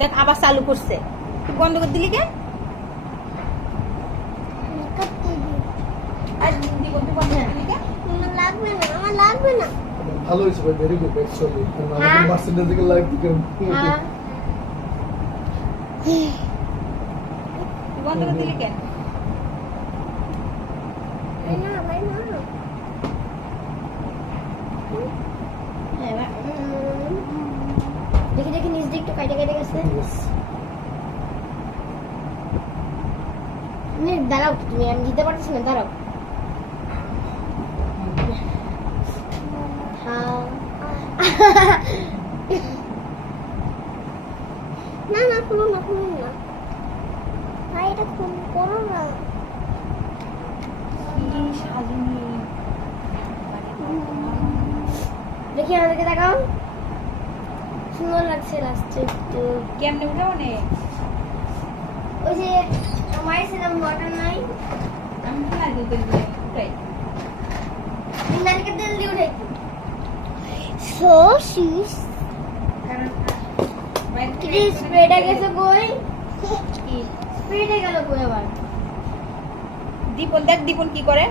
দেখ আবার চালু করছে, তুই বন্ধ করে দিলি কেন? আর তুই বন্ধ করে দিলি কেন? আমার লাগবে না ভালো হয়েছে ভাই, ভেরি গুড অ্যাকচুয়ালি। আমাদের পার্সেন্টেজ থেকে লাইক দিলাম। তুই বন্ধ করে দিলি কেন? দেখি দেখি নিচ দিক একটু কাটে কেটে গেছে। দাঁড়াও তুমি, আমি দিতে পারছি না, দাঁড়াও। না না খুলো না, খুলো না ভাই, এটা করো না। দেখি আমাদেরকে দেখাও, সুন্দর লাগছে লাস্টে একটু। কেমনে উঠাবো নে? ওই যে মায়ের সেরকম ওয়াটার নাই, আমি কি লাগে দিই উঠাই। নারকেল তেল দিয়ে উঠাই। সো শিস কি স্প্রেটা গেছে কই? কি স্প্রেটা গেল কই আবার? দীপন দেখ, দীপন কি করে।